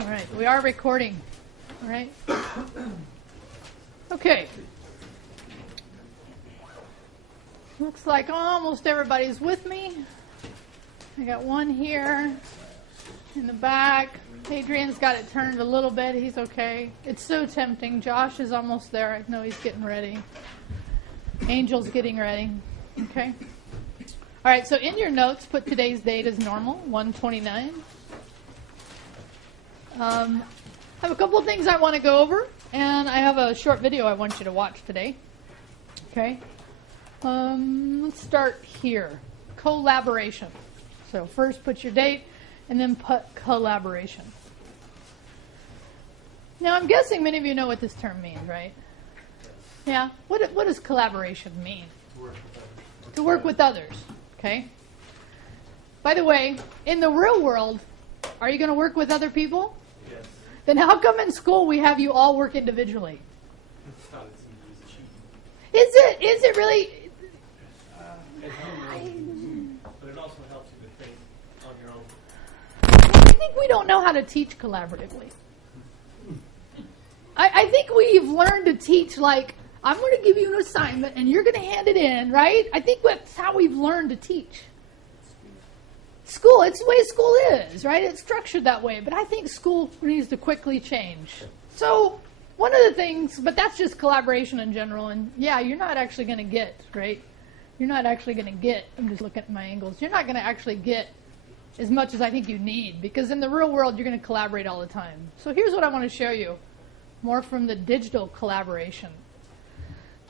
All right, we are recording. All right. Okay. Looks like almost everybody's with me. I got one here in the back. Adrian's got it turned a little bit. He's okay. It's so tempting. Josh is almost there. I know he's getting ready. Angel's getting ready. Okay. All right, so in your notes, put today's date as normal, 1/29. I have a couple of things I want to go over, and I have a short video I want you to watch today. Okay. Let's start here. Collaboration. So first put your date, and then put collaboration. Now I'm guessing many of you know what this term means, right? Yeah. What does collaboration mean? To work with others. Okay. By the way, in the real world, are you going to work with other people? Yes. Then how come in school we have you all work individually? Is it really? But it also helps you to think on your own. I think we don't know how to teach collaboratively. I think we've learned to teach like, I'm going to give you an assignment and you're going to hand it in, right? I think that's how we've learned to teach. School, it's the way school is, right? It's structured that way. But I think school needs to quickly change. So one of the things, but that's just collaboration in general. And yeah, you're not actually going to get, right? You're not actually going to get, I'm just looking at my angles, you're not going to actually get as much as I think you need. Because in the real world, you're going to collaborate all the time. So here's what I want to show you. More from the digital collaboration.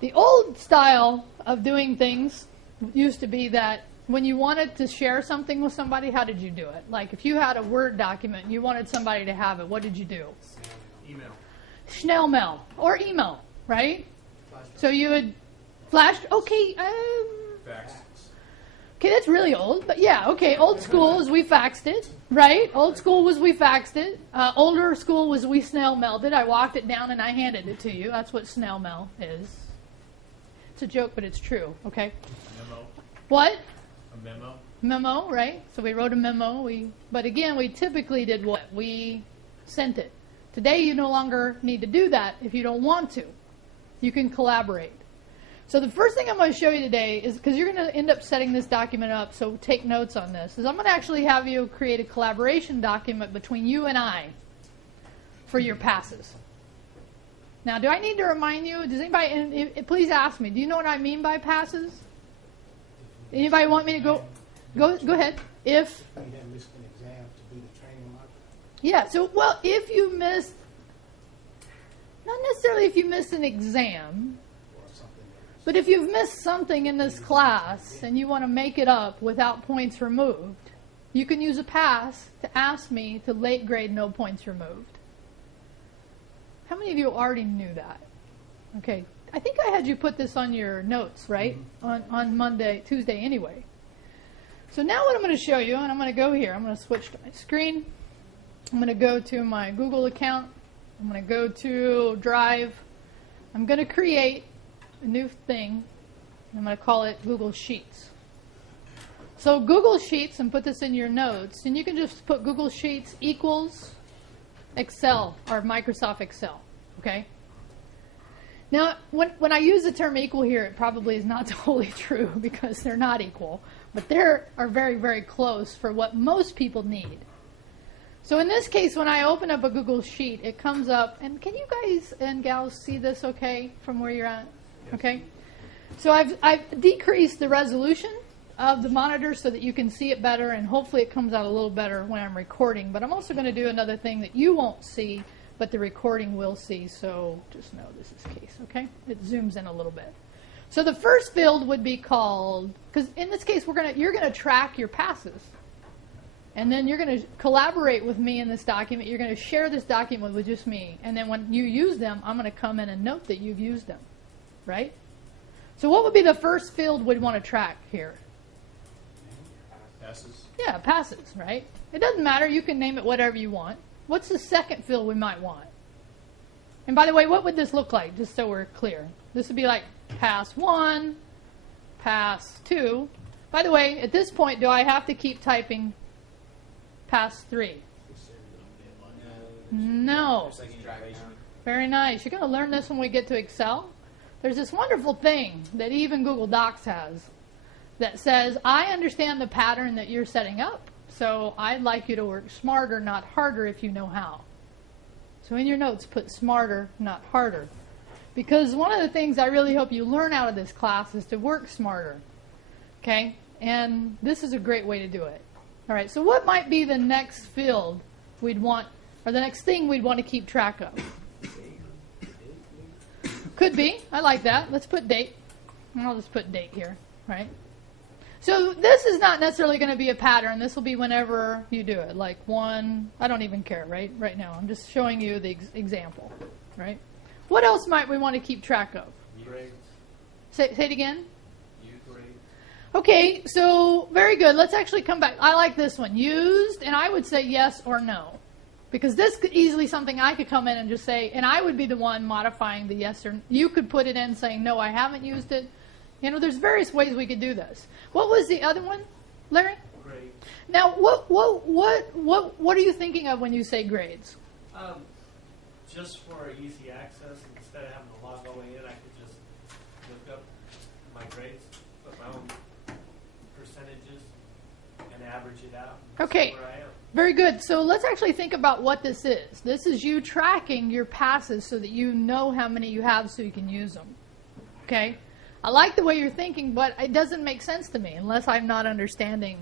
The old style of doing things used to be that when you wanted to share something with somebody, how did you do it? Like if you had a Word document and you wanted somebody to have it, what did you do? Email. Snail mail or email, right? So you would flash, okay, Fax. okay, that's really old, but yeah, okay, old school is we faxed it, right? Old school was we faxed it. Older school was we snail mailed it. I walked it down and I handed it to you. That's what snail mail is. It's a joke, but it's true, okay? Memo. What? A memo. Memo, right? So we wrote a memo. But again, we typically did what? We sent it. Today, you no longer need to do that if you don't want to. You can collaborate. So the first thing I'm going to show you today is, because you're going to end up setting this document up, so take notes on this, is I'm going to actually have you create a collaboration document between you and I for your passes. Now, do I need to remind you? Does anybody, and please ask me, do you know what I mean by passes? Anybody want me to go ahead. If You didn't miss an exam to do the training module? yeah, so well, if you miss, not necessarily if you miss an exam, Or something else? but if you've missed something in this class and you want to make it up without points removed, you can use a pass to ask me to late grade no points removed. How many of you already knew that? Okay, I think I had you put this on your notes, right? Mm-hmm. On Tuesday anyway. So now what I'm going to show you, and I'm going to go here. I'm going to switch to my screen. I'm going to go to my Google account. I'm going to go to Drive. I'm going to create a new thing. I'm going to call it Google Sheets. So Google Sheets, and put this in your notes, and you can just put Google Sheets equals Excel or Microsoft Excel, okay? Now, when I use the term equal here, it probably is not totally true because they're not equal, but they are very, very close for what most people need. So in this case, when I open up a Google Sheet, it comes up, and can you guys and gals see this okay from where you're at? Yes. Okay. So I've decreased the resolution of the monitor so that you can see it better, and hopefully it comes out a little better when I'm recording. But I'm also going to do another thing that you won't see, but the recording will see, so just know this is the case, okay? It zooms in a little bit. So the first field would be called, because in this case you're going to track your passes. And then you're going to collaborate with me in this document. You're going to share this document with just me. And then when you use them, I'm going to come in and note that you've used them, right? So what would be the first field we'd want to track here? Passes. Yeah, passes, right? It doesn't matter. You can name it whatever you want. What's the second field we might want? And by the way, what would this look like, just so we're clear? This would be like pass 1, pass 2. By the way, at this point, do I have to keep typing pass 3? No. Very nice. You're going to learn this when we get to Excel. There's this wonderful thing that even Google Docs has that says, I understand the pattern that you're setting up, so I'd like you to work smarter, not harder, if you know how. So in your notes, put smarter, not harder. Because one of the things I really hope you learn out of this class is to work smarter. Okay? And this is a great way to do it. All right, so what might be the next field we'd want, or the next thing we'd want to keep track of? Could be. I like that. Let's put date. I'll just put date here, right? So this is not necessarily going to be a pattern. This will be whenever you do it. Like one, I don't even care, right? Right now. I'm just showing you the example, right? What else might we want to keep track of? Grades. Say it again. Use grades. Okay, so very good. Let's actually come back. I like this one. Used, and I would say yes or no. Because this could easily something I could come in and just say, and I would be the one modifying the yes or no. You could put it in saying, no, I haven't used it. You know, there's various ways we could do this. What was the other one, Larry? Grades. Now, what are you thinking of when you say grades? Just for easy access, instead of having to log all the way in, I could just look up my grades, put my own percentages, and average it out. And Okay. see where I am. Very good. So let's actually think about what this is. This is you tracking your passes so that you know how many you have so you can use them. Okay? I like the way you're thinking, but it doesn't make sense to me unless I'm not understanding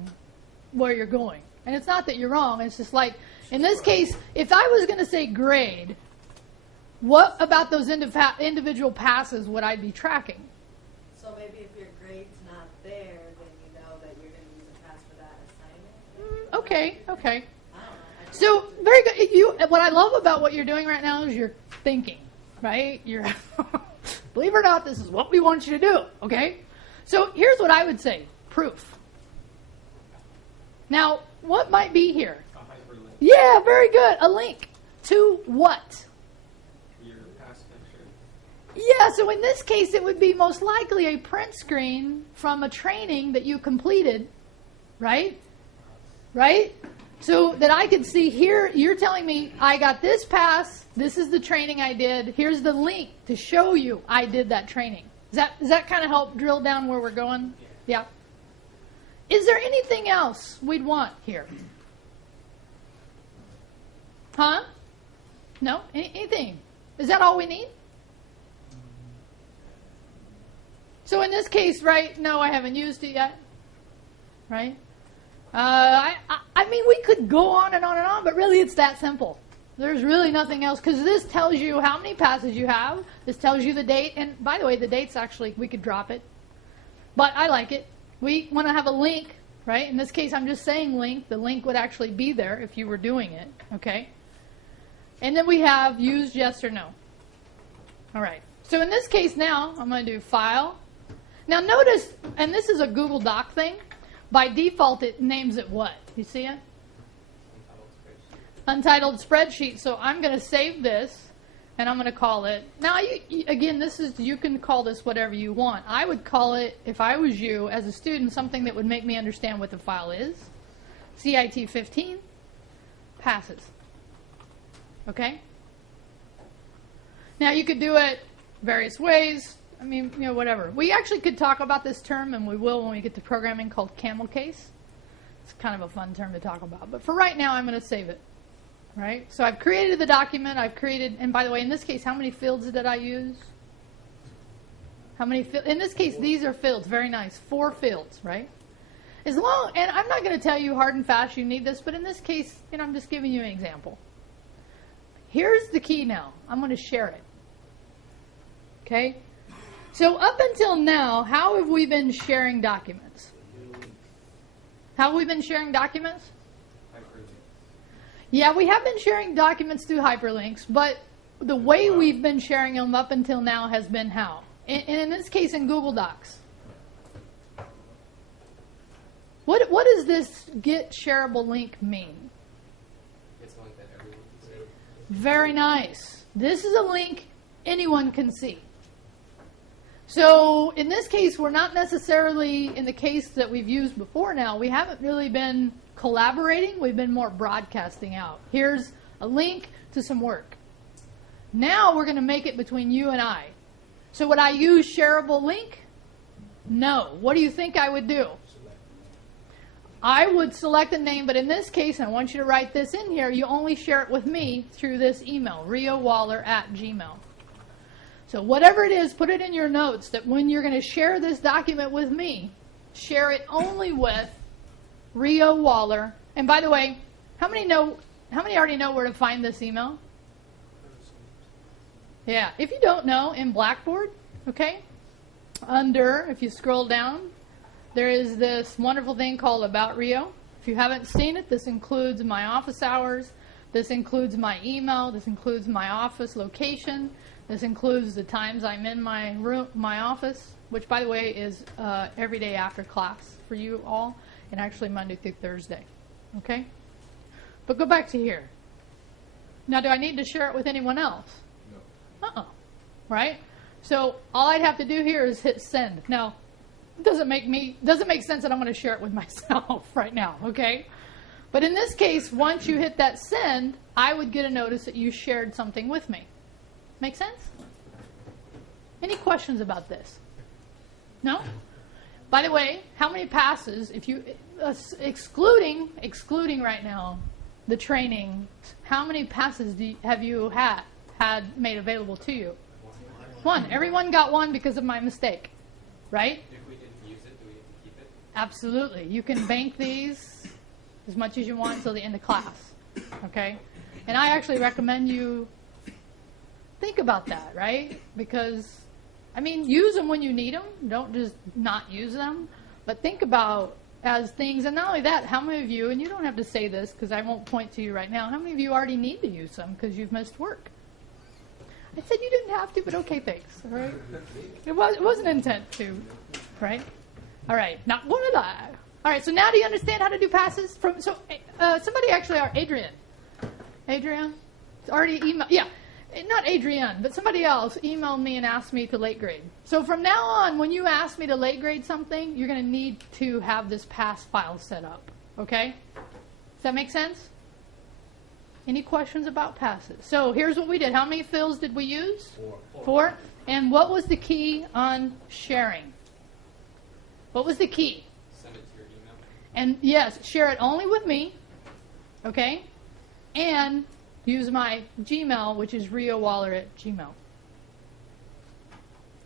where you're going. And it's not that you're wrong. It's just like, in this case, if I was going to say grade, what about those individual passes would I be tracking? So maybe if your grade's not there, then you know that you're going to use a pass for that assignment? Okay. I don't know. So, very good. What I love about what you're doing right now is you're thinking, right? You're, believe it or not, this is what we want you to do, okay? So, here's what I would say. Proof. Now, what might be here? A hyperlink. Yeah, very good. A link to what? Your past picture. Yeah, so in this case, it would be most likely a print screen from a training that you completed, right? Right? So that I could see here, you're telling me I got this pass, this is the training I did, here's the link to show you I did that training. Does that kind of help drill down where we're going? Yeah. Is there anything else we'd want here? Huh? No? Anything? Is that all we need? So in this case, right, no, I haven't used it yet. Right? I mean, we could go on and on and on, but really it's that simple. There's really nothing else, because this tells you how many passes you have. This tells you the date. And by the way, the date's actually, we could drop it. But I like it. We want to have a link, right? In this case, I'm just saying link. The link would actually be there if you were doing it, okay? And then we have used yes or no. All right. So in this case now, I'm going to do File. Now notice, and this is a Google Doc thing. By default, it names it what? You see it? Untitled spreadsheet. So I'm going to save this, and I'm going to call it. Now, again, you can call this whatever you want. I would call it, if I was you, as a student, something that would make me understand what the file is. CIT15 passes. Okay? Now, you could do it various ways. I mean, you know, whatever. We actually could talk about this term, and we will when we get to programming, called camel case. It's kind of a fun term to talk about. But for right now, I'm going to save it. Right? So I've created the document. I've created, and by the way, in this case, how many fields did I use? How many fields? In this case, these are fields. Very nice. 4 fields, right? As long, and I'm not going to tell you hard and fast you need this, but in this case, you know, I'm just giving you an example. Here's the key now. I'm going to share it. Okay? So up until now, how have we been sharing documents? How have we been sharing documents? Yeah, we have been sharing documents through hyperlinks, but the way we've been sharing them up until now has been how? And in this case, in Google Docs. What does this get shareable link mean? It's a link that everyone can see. Very nice. This is a link anyone can see. So in this case, we're not necessarily, in the case that we've used before now, we haven't really been collaborating. We've been more broadcasting out. Here's a link to some work. Now we're going to make it between you and I. So would I use shareable link? No. What do you think I would do? I would select a name, but in this case, and I want you to write this in here, you only share it with me through this email, riowaller@gmail. So whatever it is, put it in your notes that when you're going to share this document with me, share it only with Rio Waller. And by the way, how many already know where to find this email? Yeah, if you don't know, in Blackboard, okay, if you scroll down, there is this wonderful thing called About Rio. If you haven't seen it, this includes my office hours, this includes my email, this includes my office location, this includes the times I'm in my room, my office, which by the way is every day after class for you all, and actually Monday through Thursday, okay? But go back to here. Now, do I need to share it with anyone else? No. Right? So all I'd have to do here is hit send. Now, it doesn't make sense that I'm going to share it with myself right now, okay? But in this case, once you hit that send, I would get a notice that you shared something with me. Make sense? Any questions about this? No? By the way, how many passes, if you excluding right now the training, how many passes have you had made available to you? One. Everyone got one because of my mistake, right? If we didn't use it, do we have to keep it? Absolutely. You can bank these as much as you want until the end of class, okay? And I actually recommend you think about that, right? Because, I mean, use them when you need them. Don't just not use them. But think about as things, and not only that, how many of you, and you don't have to say this because I won't point to you right now, how many of you already need to use them because you've missed work? I said you didn't have to, but okay, thanks. All right? It wasn't intent to, right? All right, not one of that. All right, so now do you understand how to do passes? Somebody actually, Adrian, already emailed, yeah, not Adrienne, but somebody else emailed me and asked me to late grade. So from now on, when you ask me to late grade something, you're going to need to have this pass file set up, okay? Does that make sense? Any questions about passes? So here's what we did. How many fills did we use? 4. And what was the key on sharing? What was the key? Send it to your email. And yes, share it only with me, okay? And use my Gmail, which is riowaller@gmail.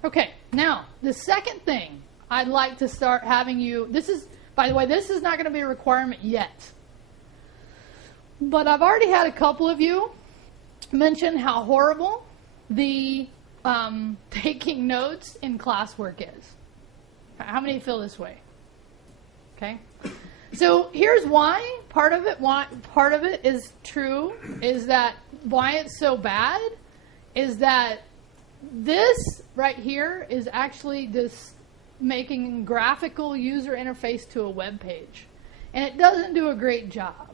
Okay, now, the second thing I'd like to start having you, by the way, this is not going to be a requirement yet. But I've already had a couple of you mention how horrible the taking notes in classwork is. How many feel this way? Okay. So here's why. Part of it is true, is that why it's so bad is that this right here is actually this making graphical user interface to a web page. And it doesn't do a great job.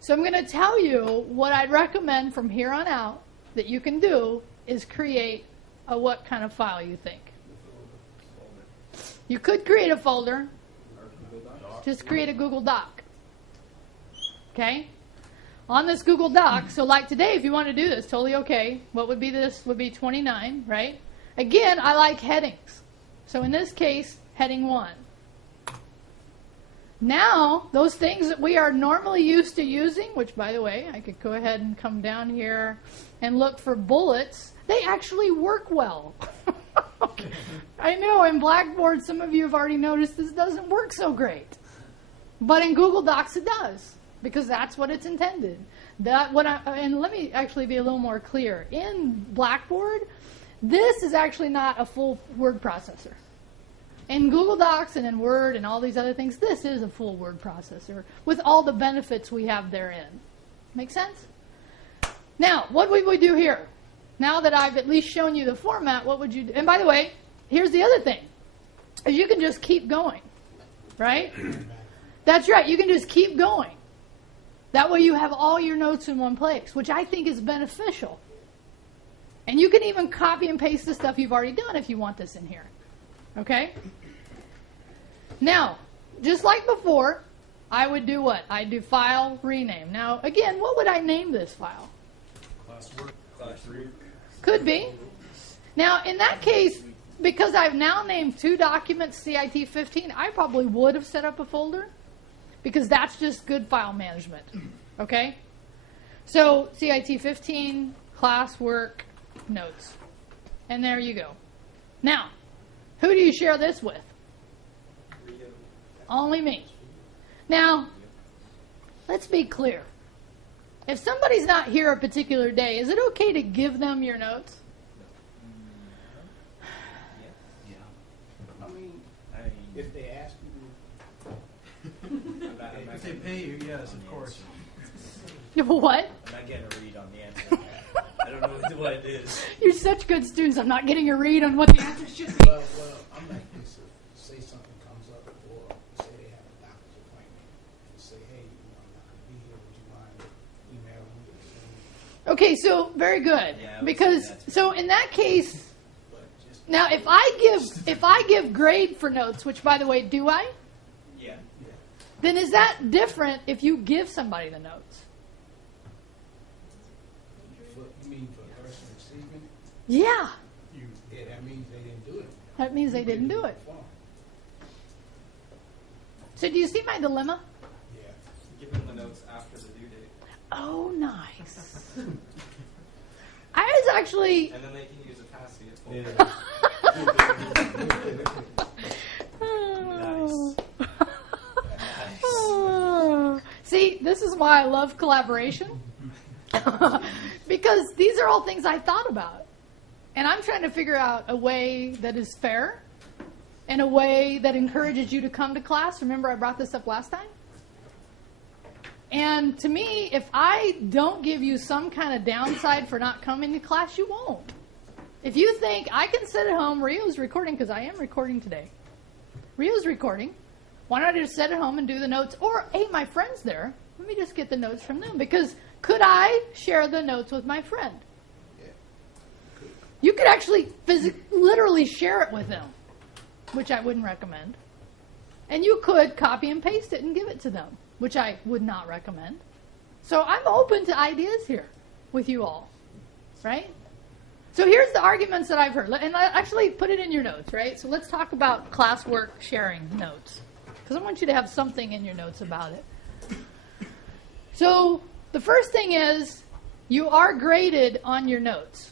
So I'm going to tell you what I'd recommend from here on out that you can do is create a what kind of file you think. You could create a folder. Just create a Google Doc. Okay? On this Google Doc, so like today, if you want to do this, totally okay. What would be this? Would be 29, right? Again, I like headings. So in this case, heading 1. Now, those things that we are normally used to using, which by the way, I could go ahead and come down here and look for bullets, they actually work well. I know in Blackboard, some of you have already noticed this doesn't work so great. But in Google Docs it does, because that's what it's intended. And let me actually be a little more clear. In Blackboard, this is actually not a full word processor. In Google Docs and in Word and all these other things, this is a full word processor with all the benefits we have therein. Make sense? Now, what would we do here? Now that I've at least shown you the format, what would you do? And by the way, here's the other thing. Is you can just keep going, right? That's right. You can just keep going. That way you have all your notes in one place, which I think is beneficial. And you can even copy and paste the stuff you've already done if you want this in here. Okay? Now, just like before, I would do what? I'd do file, rename. Now, again, what would I name this file? Classwork. Could be. Now, in that case, because I've now named 2 documents CIT15, I probably would have set up a folder because that's just good file management. Okay? So, CIT15, classwork, notes. And there you go. Now, who do you share this with? Only me. Now, let's be clear. If somebody's not here a particular day, is it okay to give them your notes? I mean, if they ask you, If they pay you, yes, of course. What? I'm not getting a read on the answer. I don't know what it is. You're such good students. I'm not getting a read on what the answer should be. well, I'm like this. If say something comes up, or say they have a doctor's appointment, and say, hey, I'm not going to be here. Would you mind emailing me? Okay, so very good. Yeah, I would Because say that's so in that case, But just now if I give grade for notes, which by the way, do I? Yeah. Then is that different if you give somebody the notes? you mean for the person receiving it? Yeah. Yeah, that means they didn't do it. That means they didn't do it. Form. So do you see my dilemma? Yeah. Give them the notes after the due date, Oh, nice. I was actually. and then they can use a pass to get full Oh. Oh. See, this is why I love collaboration. Because these are all things I thought about. And I'm trying to figure out a way that is fair and a way that encourages you to come to class. Remember, I brought this up last time? And to me, if I don't give you some kind of downside for not coming to class, you won't. If you think I can sit at home, Rio's recording, because I am recording today. Rio's recording. Why not just sit at home and do the notes? Or, hey, my friend's there. Let me just get the notes from them. Because could I share the notes with my friend? You could actually literally share it with them, which I wouldn't recommend. And you could copy and paste it and give it to them, which I would not recommend. So I'm open to ideas here with you all, right? So here's the arguments that I've heard. And I actually put it in your notes, right? So let's talk about classwork sharing notes, because I want you to have something in your notes about it. So the first thing is you are graded on your notes.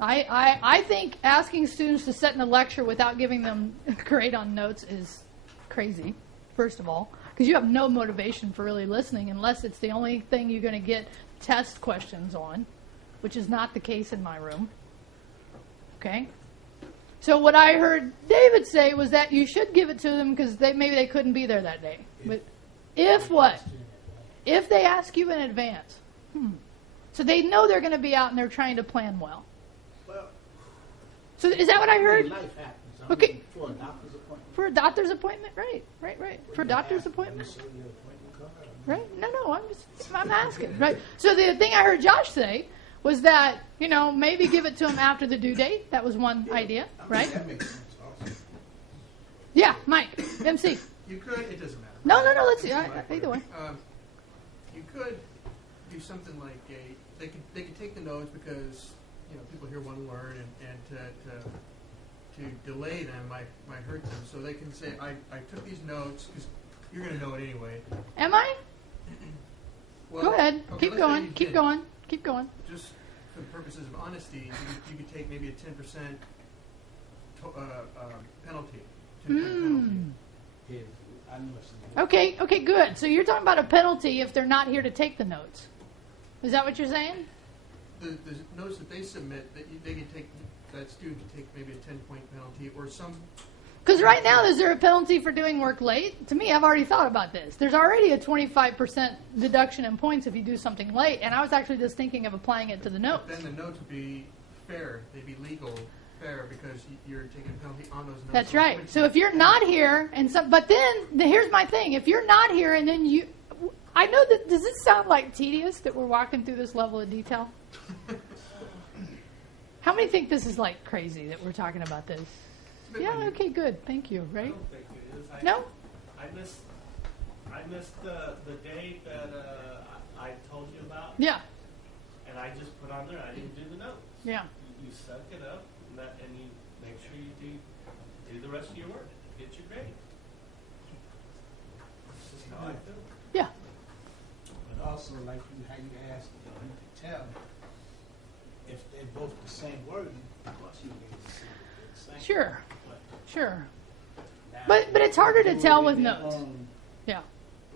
I think asking students to sit in a lecture without giving them a grade on notes is crazy, first of all, because you have no motivation for really listening unless it's the only thing you're going to get test questions on, which is not the case in my room. Okay? So what I heard David say was that you should give it to them because maybe they couldn't be there that day. But if what? If they ask you in advance. So they know they're going to be out and they're trying to plan well. Well, So is that what I heard? life happens. I Okay. mean, for a doctor's appointment. For a doctor's appointment? Right. For a doctor's appointment? Show your appointment card. Right? No, I'm asking. Right. So the thing I heard Josh say was that, maybe give it to him after the due date. That was one idea, right? That makes sense also. Yeah, Mike, MC. You could, it doesn't matter. No, let's see. Either way. You could do something like they could take the notes because people here want to learn and to delay them might hurt them. So they can say I took these notes because you're going to know it anyway. Am I? Well, Go ahead. okay, Keep let's say going. you Keep did. going. Keep going. Just for the purposes of honesty, you could take maybe a 10% penalty. 10% penalty. Yeah, I know it's Okay, good. So you're talking about a penalty if they're not here to take the notes. Is that what you're saying? The notes that they submit, they can take, that student can take maybe a 10-point penalty or some. Because right now, is there a penalty for doing work late? To me, I've already thought about this. There's already a 25% deduction in points if you do something late, and I was actually just thinking of applying it to the notes. Then the notes would be fair. They'd be legal, fair, because you're taking a penalty on those notes. That's right. So if you're not here, but then here's my thing: if you're not here, and then I know that does it sound like tedious that we're walking through this level of detail? How many think this is like crazy that we're talking about this? Yeah. Okay. Good. Thank you. I Right? don't think it is. No. I missed the date that I told you about. Yeah. and I just put on there, I didn't do the notes. Yeah. You suck it up, and you make sure you do the rest of your work. Get your grade. That's just how I feel. Yeah. But also, like how you asked, you can tell if they're both the same wording, plus you can see the same. Sure. But Sure. Now, But it's harder to do tell it with in their notes. own Yeah.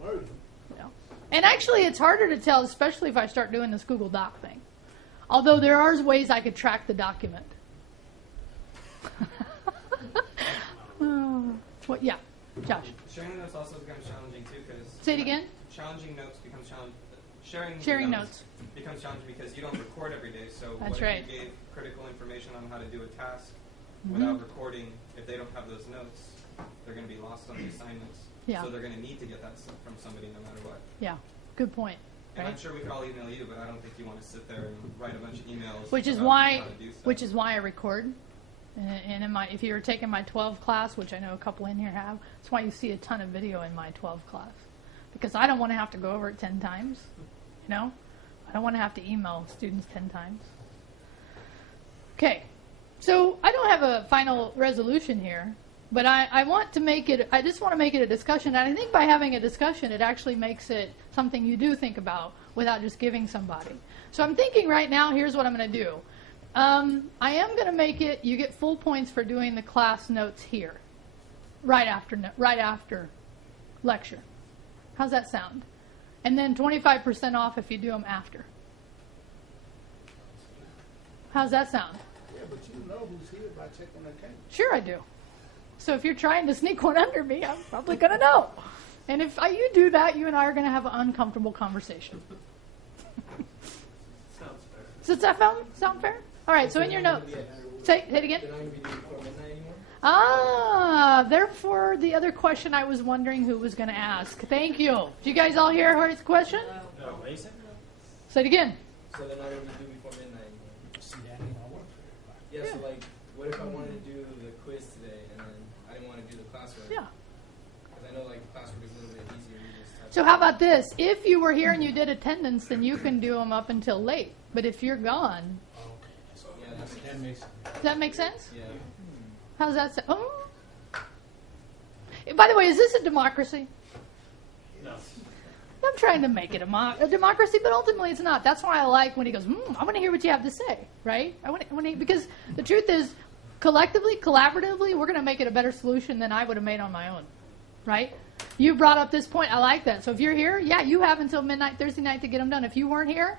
wording. Yeah. And actually, it's harder to tell, especially if I start doing this Google Doc thing. Although there are ways I could track the document. What? Yeah, Josh. Sharing notes also becomes challenging too, because Say it again. challenging notes becomes challenging. Sharing notes. becomes challenging because you don't record every day. So That's what right. if you gave critical information on how to do a task Mhm. without recording? If they don't have those notes, they're going to be lost on the assignments. Yeah. So they're going to need to get that from somebody no matter what. Yeah. Good point. And Right. I'm sure we could all email you, but I don't think you want to sit there and write a bunch of emails. Which is about why, how to do stuff. which is why I record. And in my, if you were taking my 12 class, which I know a couple in here have, that's why you see a ton of video in my 12 class, because I don't want to have to go over it 10 times. You know, I don't want to have to email students 10 times. Okay, so I don't have a final resolution here, but I want to make it. I just want to make it a discussion, and I think by having a discussion, it actually makes it something you do think about without just giving somebody. So I'm thinking right now. Here's what I'm going to do. I am going to make it, you get full points for doing the class notes here, right after lecture. How's that sound? And then 25% off if you do them after. How's that sound? Yeah, but you know who's here by checking the attendance. Sure I do. So if you're trying to sneak one under me, I'm probably going to know. And if you do that, you and I are going to have an uncomfortable conversation. sounds fair. Does that sound fair? All right, so in your notes, say it again. They're not going to be doing before midnight anymore? Ah, therefore the other question I was wondering who was going to ask. Thank you. Did you guys all hear his question? No, Mason? Say it again. So they're not going to be due before midnight anymore? See, that ain't gonna work for everybody. Yeah, so like, what if I wanted to do the quiz today and then I didn't want to do the classwork? Yeah. Because I know like the classwork is a little bit easier. You just have So how about this? If you were here and you did attendance, then you can do them up until late. But if you're gone, Okay, Yeah, that makes sense. does that make sense? Yeah. How's that sound? Oh. By the way, is this a democracy? No. I'm trying to make it a democracy, but ultimately it's not. That's why I like when he goes, I want to hear what you have to say, right? I want to, because the truth is, collectively, collaboratively, we're going to make it a better solution than I would have made on my own, right? You brought up this point. I like that. So if you're here, yeah, you have until midnight Thursday night to get them done. If you weren't here,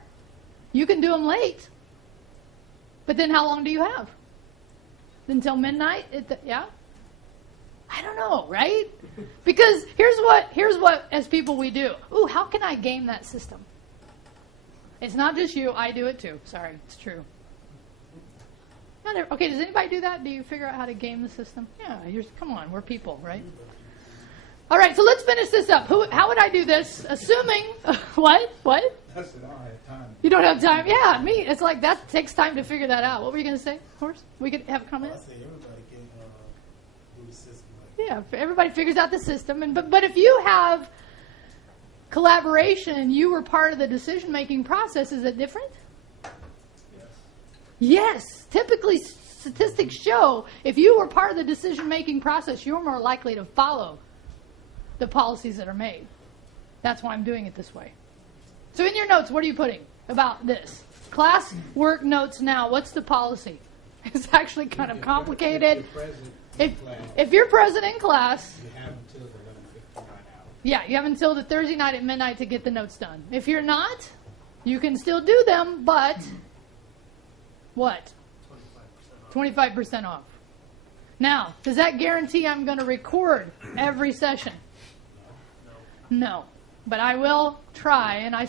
you can do them late. But then how long do you have? Until midnight? Yeah? I don't know, right? Because here's what as people we do. Ooh, how can I game that system? It's not just you. I do it too. Sorry, it's true. Okay, does anybody do that? Do you figure out how to game the system? Yeah, come on, we're people, right? All right, so let's finish this up. How would I do this? Assuming, what? I said, I don't have time. You don't have time? Yeah, me. It's like that takes time to figure that out. What were you going to say, Horace? We could have a comment? I say everybody can do the system like Yeah, everybody figures out the system, but if you have collaboration and you were part of the decision-making process, is it different? Yes. Yes. Typically, statistics show if you were part of the decision-making process, you're more likely to follow the policies that are made. That's why I'm doing it this way. So in your notes, what are you putting about this? Class work notes now. What's the policy? It's actually kind of complicated. If you're present in class, You have until the 11:59 hour. yeah, you have until the Thursday night at midnight to get the notes done. If you're not, you can still do them, but what? 25% off. 25% off. Now, does that guarantee I'm going to record every session? No. But I will try, and I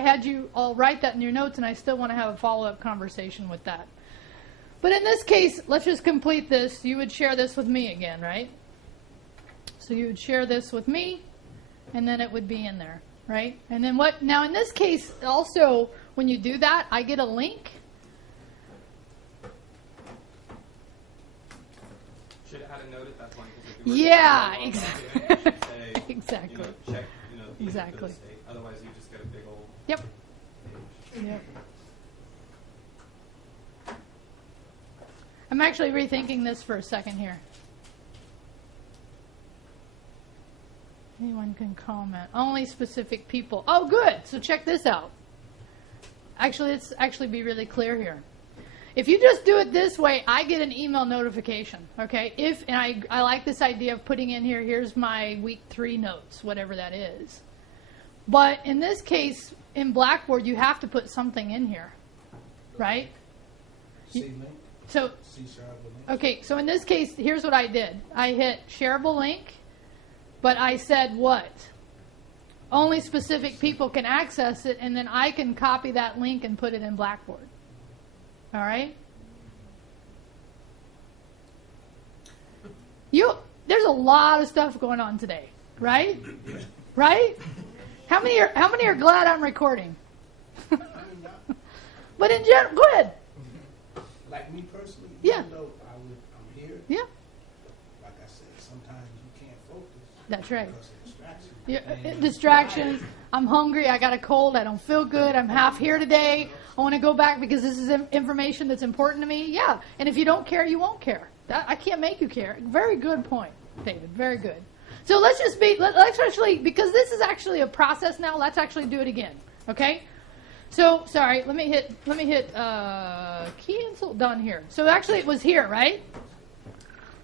had you all write that in your notes, and I still want to have a follow-up conversation with that. But in this case, let's just complete this. You would share this with me again, right? So you would share this with me, and then it would be in there, right? And then what? Now, in this case, also, when you do that, I get a link. Should have had a note at that point. 'Cause if you were Yeah, to follow up exactly. document, it should say, Exactly. Check, these are for Exactly. the state. Otherwise, you just get a big old Yep. page. Yep. I'm actually rethinking this for a second here. Anyone can comment. Only specific people. Oh, good. So check this out. Actually, let's actually be really clear here. If you just do it this way, I get an email notification, okay? And I like this idea of putting in here, here's my week 3 notes, whatever that is. But in this case, in Blackboard, you have to put something in here, right? C-link, So, C-sharp link. okay, so in this case, here's what I did. I hit shareable link, but I said what? Only specific people can access it, and then I can copy that link and put it in Blackboard. All right? There's a lot of stuff going on today, right? Right? How many are glad I'm recording? But in general, go ahead. Like me personally, Yeah. even though I'm here, Yeah, like I said, sometimes you can't focus. that's right. Because of distractions. Yeah, And distractions. I'm hungry. I got a cold. I don't feel good. I'm half here today. I want to go back because this is information that's important to me. Yeah, and if you don't care, you won't care. I can't make you care. Very good point, David. Very good. So let's actually, because this is actually a process now, let's actually do it again. Okay? So, sorry, let me hit cancel, done here. So actually it was here, right?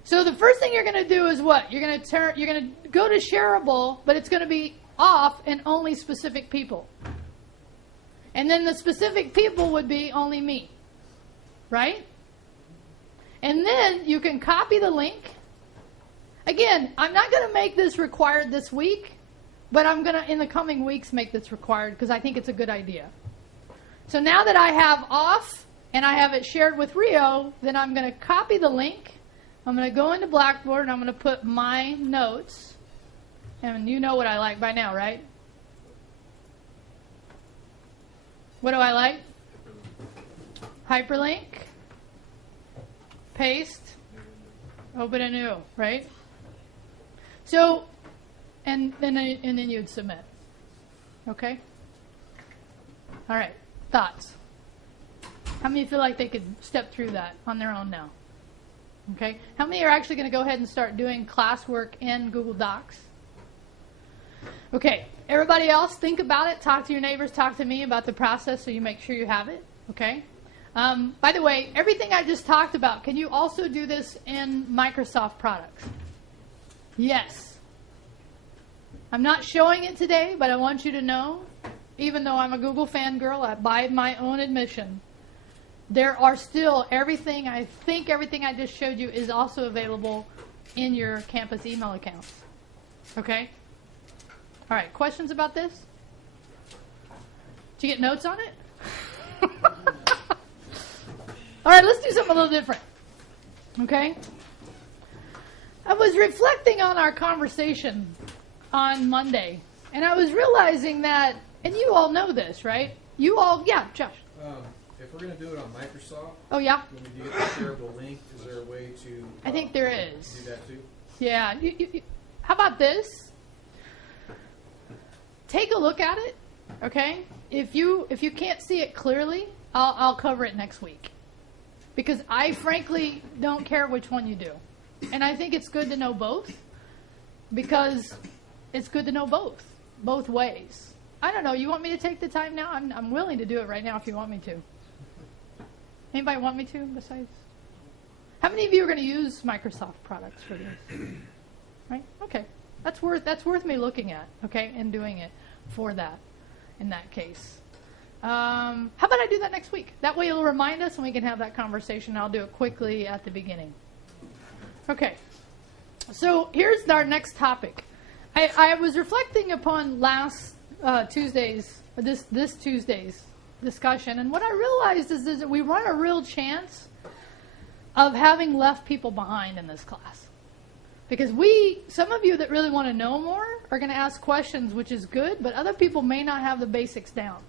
So the first thing you're going to do is what? You're going to go to shareable, but it's going to be off and only specific people. And then the specific people would be only me. Right? And then you can copy the link. Again, I'm not going to make this required this week, but I'm going to, in the coming weeks, make this required because I think it's a good idea. So now that I have off and I have it shared with Rio, then I'm going to copy the link. I'm going to go into Blackboard and I'm going to put my notes. And you know what I like by now, right? What do I like? Hyperlink. Paste. Open a new, right? So, and then you'd submit. Okay? All right. Thoughts? How many feel like they could step through that on their own now? Okay? How many are actually going to go ahead and start doing classwork in Google Docs? Okay. Everybody else, think about it. Talk to your neighbors. Talk to me about the process so you make sure you have it. Okay? By the way, everything I just talked about, can you also do this in Microsoft products? Yes. I'm not showing it today, but I want you to know, even though I'm a Google fangirl, by my own admission, there are still everything I just showed you is also available in your campus email accounts. Okay? All right, questions about this? Did you get notes on it? All right, let's do something a little different. Okay? I was reflecting on our conversation on Monday, and I was realizing that, and you all know this, right? You all, yeah, Josh. If we're going to do it on Microsoft, Oh, yeah? when we do get the shareable link, is there a way to I think there is. do that too? Yeah. How about this? Take a look at it, okay? If you can't see it clearly, I'll cover it next week. Because I frankly don't care which one you do. And I think it's good to know both. Because it's good to know both ways. I don't know. You want me to take the time now? I'm willing to do it right now if you want me to. Anybody want me to besides? How many of you are going to use Microsoft products for this? Right? Okay. That's worth me looking at, okay, and doing it for that in that case. How about I do that next week? That way it'll remind us and we can have that conversation. I'll do it quickly at the beginning. Okay. So here's our next topic. I was reflecting upon last Tuesday's, this Tuesday's discussion, and what I realized is that we run a real chance of having left people behind in this class. Because some of you that really want to know more are going to ask questions, which is good, but other people may not have the basics down.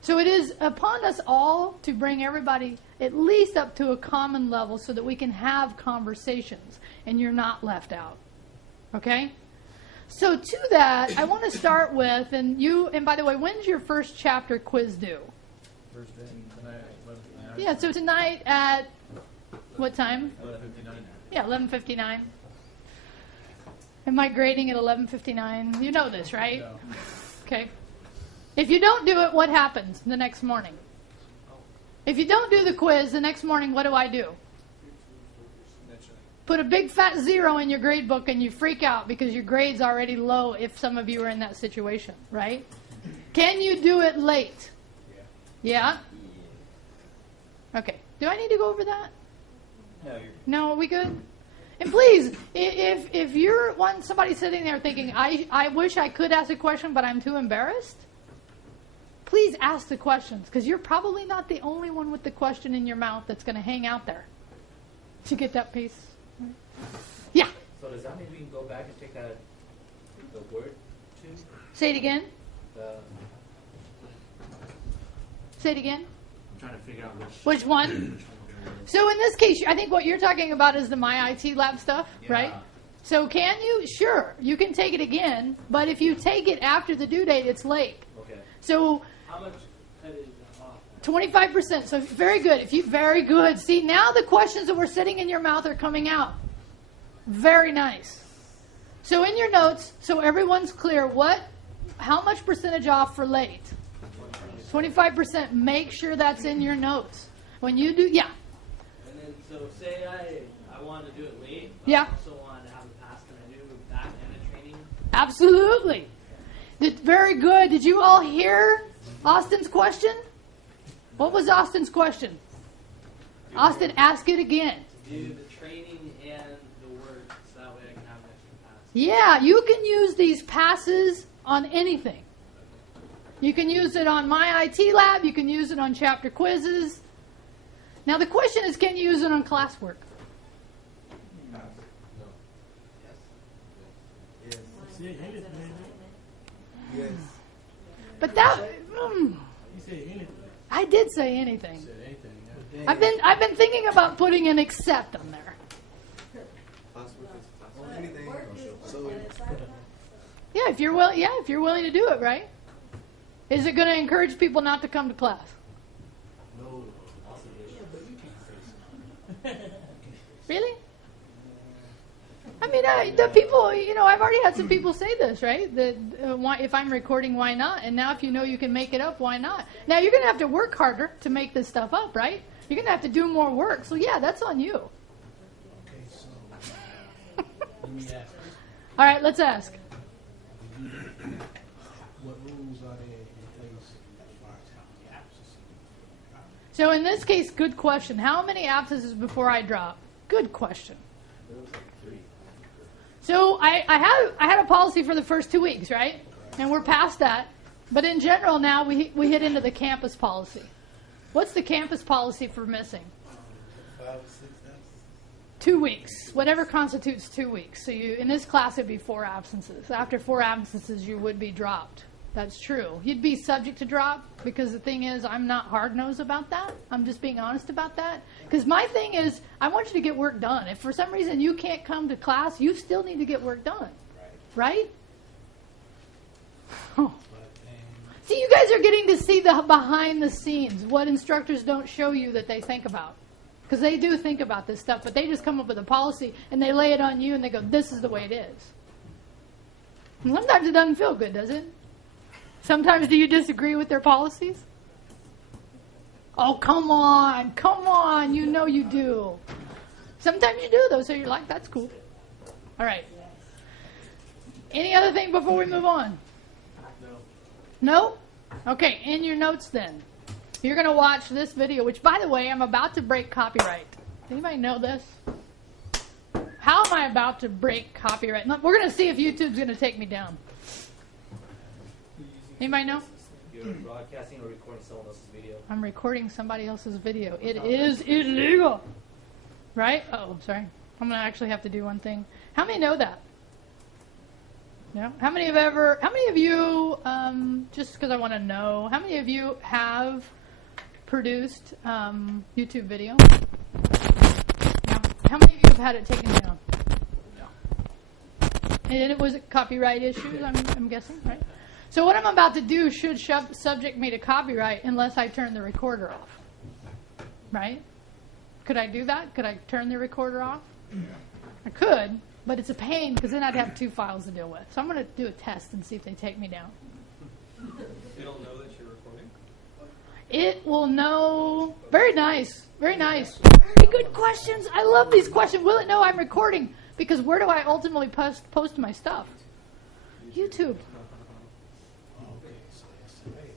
So it is upon us all to bring everybody at least up to a common level so that we can have conversations and you're not left out. Okay? So to that, I want to start with, and by the way, when's your first chapter quiz due? Thursday, tonight, 11. Yeah, so tonight at What time? 11:59. Yeah, 11:59. Am I grading at 11:59? You know this, right? No. Okay. If you don't do it, what happens the next morning? If you don't do the quiz the next morning, what do I do? Put a big fat 0 in your grade book and you freak out because your grade's already low if some of you are in that situation, right? Can you do it late? Yeah? Okay. Do I need to go over that? No, are we good? And please, if you're somebody sitting there thinking, I wish I could ask a question, but I'm too embarrassed, please ask the questions, because you're probably not the only one with the question in your mouth that's going to hang out there. Did you get that piece? Yeah. So does that mean we can go back and take that, the word too? Say it again. The, Say it again. I'm trying to figure out Which one? So in this case, I think what you're talking about is the My IT Lab stuff, right? So can you? Sure, you can take it again, but if you take it after the due date, it's late. Okay. So How much credit is that off? 25%. So very good. Very good. See, now the questions that were sitting in your mouth are coming out. Very nice. So in your notes, so everyone's clear, how much percentage off for late? 25%. Make sure that's in your notes. When you do, yeah. And then, so say I want to do it late, but Yeah. I also want to have a pass. Can I do that and a training? Absolutely. Very good. Did you all hear Austin's question? What was Austin's question? Austin, ask it again. Do the training and the work, so that way I can have an extra pass. Yeah, you can use these passes on anything. You can use it on My IT Lab. You can use it on chapter quizzes. Now the question is, can you use it on classwork? See, anything. Yes. But that, You say anything. I did say anything. You said anything. Yeah. I've been thinking about putting an except on there. Anything. So Yeah, if you're willing to do it, right? Is it going to encourage people not to come to class? No. Really? I mean, the people, I've already had some people say this, right? That if I'm recording, why not? And now if you know you can make it up, why not? Now you're going to have to work harder to make this stuff up, right? You're going to have to do more work. So yeah, that's on you. Okay, so let me ask, All right, let's ask. what rules are there in place as far as how many absences you can have? So in this case, good question. How many absences before I drop? Good question. So I had a policy for the first 2 weeks, right? And we're past that. But in general now, we hit into the campus policy. What's the campus policy for missing? 5 or 6 absences. 2 weeks. Whatever constitutes 2 weeks. So in this class, it'd be 4 absences. After 4 absences, you would be dropped. That's true. You'd be subject to drop, because the thing is, I'm not hard-nosed about that. I'm just being honest about that. Because my thing is, I want you to get work done. If for some reason you can't come to class, you still need to get work done. Right? Oh. See, you guys are getting to see the behind the scenes, what instructors don't show you that they think about. Because they do think about this stuff, but they just come up with a policy, and they lay it on you, and they go, this is the way it is. And sometimes it doesn't feel good, does it? Sometimes do you disagree with their policies? Oh, come on, you know you do. Sometimes you do, though, so you're like, that's cool. All right. Any other thing before we move on? No? Okay, in your notes then. You're going to watch this video, which, by the way, I'm about to break copyright. Anybody know this? How am I about to break copyright? We're going to see if YouTube's going to take me down. Anybody know? You're broadcasting or recording someone else's video. I'm recording somebody else's video. It is illegal. Right? Oh, I'm sorry. I'm going to actually have to do one thing. How many know that? Yeah. How many of you, just because I want to know, how many of you have produced YouTube video? Yeah. How many of you have had it taken down? And it was copyright issues, I'm guessing, right? So what I'm about to do should subject me to copyright unless I turn the recorder off. Right? Could I do that? Could I turn the recorder off? I could, but it's a pain because then I'd have 2 files to deal with. So I'm going to do a test and see if they take me down. It'll know that you're recording. It will know. Very nice. Very nice. Very good questions. I love these questions. Will it know I'm recording? Because where do I ultimately post my stuff? YouTube. Okay, so that's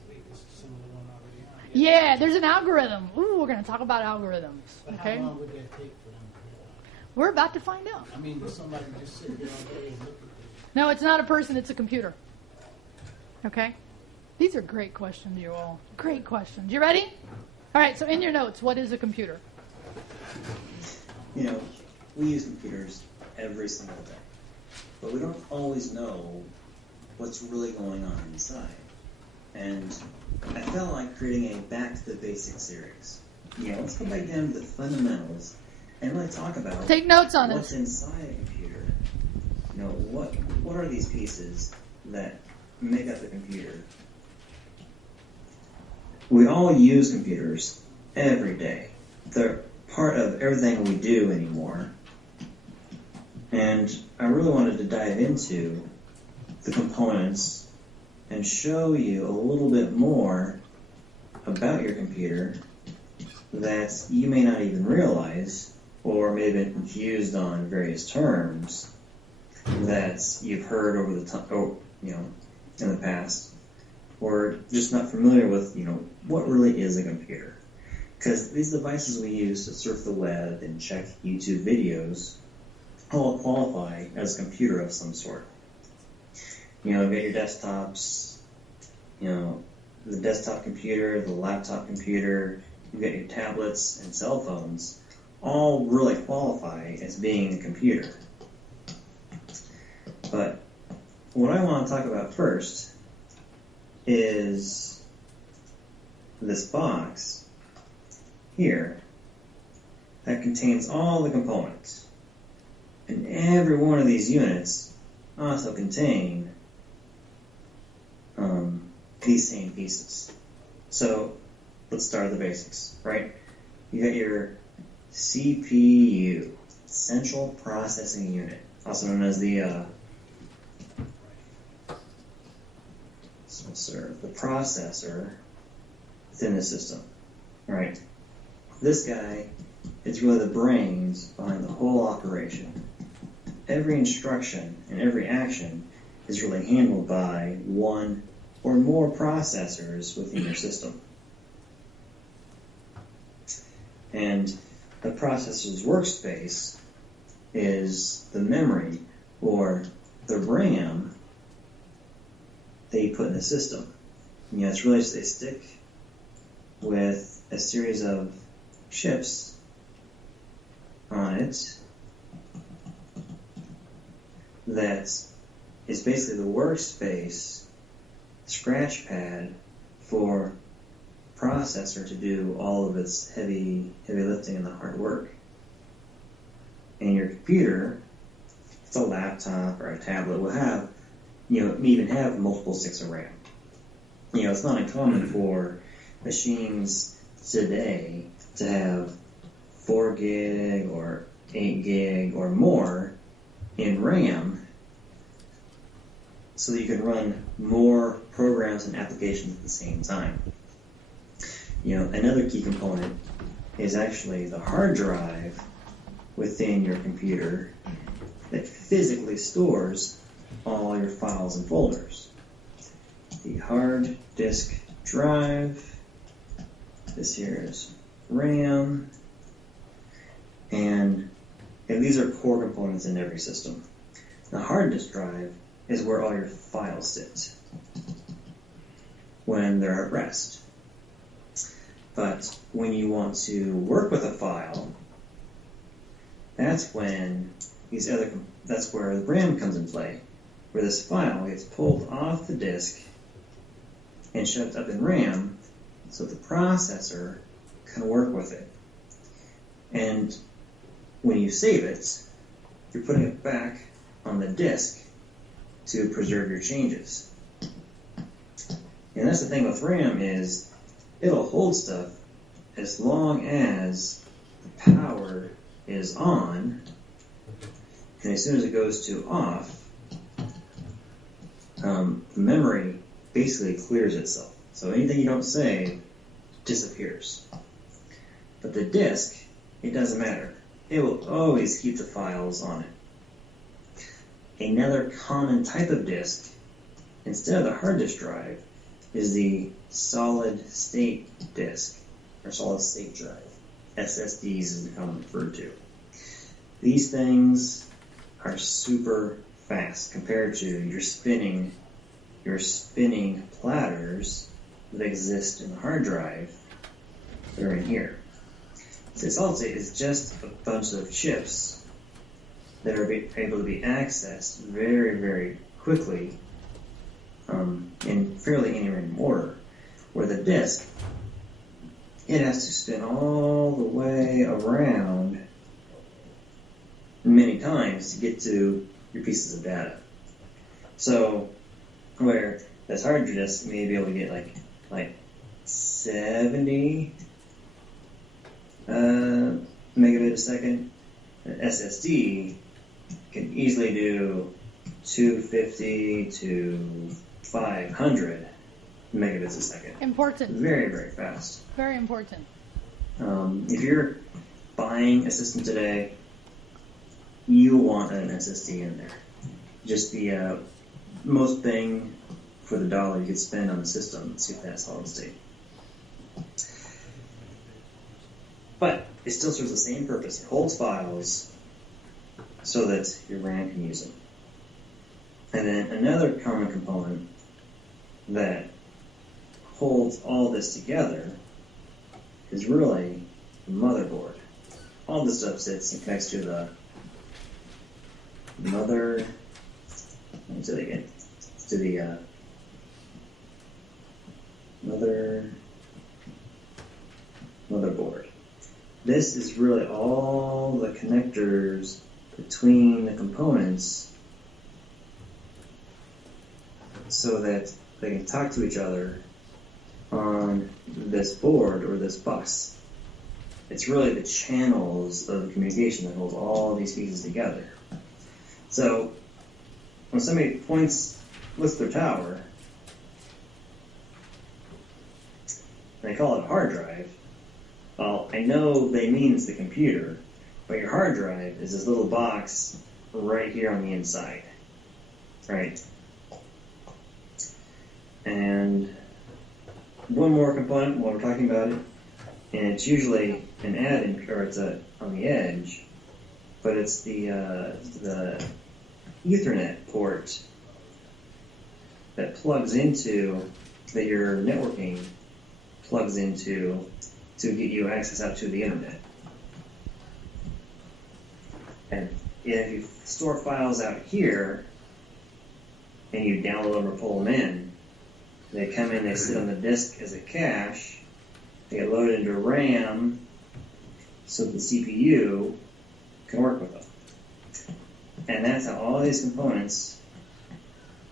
wait, this is some of the one already on. Yeah, there's an algorithm. Ooh, we're going to talk about algorithms. But Okay? how long would that take for them to do that? We're about to find out. I mean, does somebody just sit there all day and look at this? No, it's not a person, it's a computer. Okay? These are great questions, you all. Great questions. You ready? All right, so in your notes, what is a computer? You know, we use computers every single day, but we don't always know what's really going on inside. And I felt like creating a Back to the Basics series. You know, let's go back down to the fundamentals and really talk about Take notes on what's this. inside a computer. You know, what are these pieces that make up the computer? We all use computers every day. They're part of everything we do anymore. And I really wanted to dive into the components and show you a little bit more about your computer that you may not even realize or may have been confused on various terms that you've heard over the in the past, or just not familiar with, what really is a computer. Because these devices we use to surf the web and check YouTube videos all qualify as a computer of some sort. You've got your desktops, the desktop computer, the laptop computer, you've got your tablets and cell phones, all really qualify as being a computer. But what I want to talk about first is this box here that contains all the components. And every one of these units also contain these same pieces. So let's start with the basics, right? You got your CPU, Central Processing Unit, also known as the processor within the system, right? This guy is really the brains behind the whole operation. Every instruction and every action is really handled by one or more processors within your system. And the processor's workspace is the memory or the RAM that you put in the system. It's really just a stick with a series of chips on it that is basically the workspace scratch pad for the processor to do all of its heavy lifting and the hard work. And your computer, if it's a laptop or a tablet, will have, even have multiple sticks of RAM. It's not uncommon for machines today to have 4 gig or 8 gig or more in RAM so that you can run more programs and applications at the same time. Another key component is actually the hard drive within your computer that physically stores all your files and folders. The hard disk drive, this here is RAM, and these are core components in every system. The hard disk drive is where all your files sit when they're at rest. But when you want to work with a file, that's when that's where the RAM comes in play, where this file gets pulled off the disk and shoved up in RAM so the processor can work with it. And when you save it, you're putting it back on the disk to preserve your changes. And that's the thing with RAM is it'll hold stuff as long as power is on, and as soon as it goes to off, the memory basically clears itself. So anything you don't save disappears. But the disk, it doesn't matter. It will always keep the files on it. Another common type of disk, instead of the hard disk drive, is the solid state disk, or solid state drive. SSDs is become referred to. These things are super fast compared to your spinning platters that exist in the hard drive that are in here. So solid state is just a bunch of chips that are able to be accessed very, very quickly in fairly any random order, where the disk, it has to spin all the way around many times to get to your pieces of data. So, where this hard disk may be able to get like 70 megabit a second, an SSD can easily do 250 to 500 megabits a second. Important. Very, very fast. Very important. If you're buying a system today, you want an SSD in there. Just the most bang for the dollar you could spend on the system. See if that's solid state. But it still serves the same purpose. It holds files so that your RAM can use them. And then another common component that holds all this together is really the motherboard. All this stuff sits and connects to the let me say that again, to the motherboard. This is really all the connectors between the components so that they can talk to each other on this board or this bus. It's really the channels of the communication that hold all these pieces together. So when somebody lifts their tower, and they call it a hard drive, well, I know they mean it's the computer, but your hard drive is this little box right here on the inside, right? And one more component while we're talking about it, and it's usually an add-in, or it's on the edge, but it's the Ethernet port that plugs into, that your networking plugs into to get you access out to the internet. And if you store files out here and you download them or pull them in, they come in, they sit on the disk as a cache, they get loaded into RAM so the CPU can work with them. And that's how all these components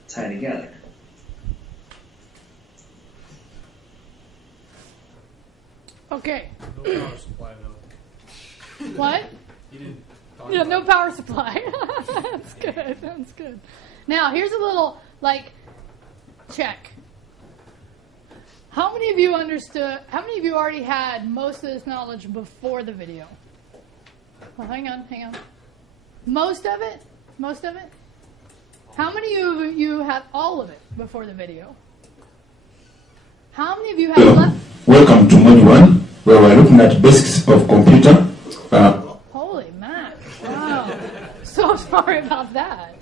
tie together. Okay. No power supply though. What? You didn't talk Yeah, about no it. power supply. That's good. That's good. Now, here's a little, check. How many of you already had most of this knowledge before the video? Well, hang on. Most of it? How many of you had all of it before the video? How many of you have left? Welcome to Module 1, where we're looking at basics of computer. Holy Mac. Wow. So sorry about that.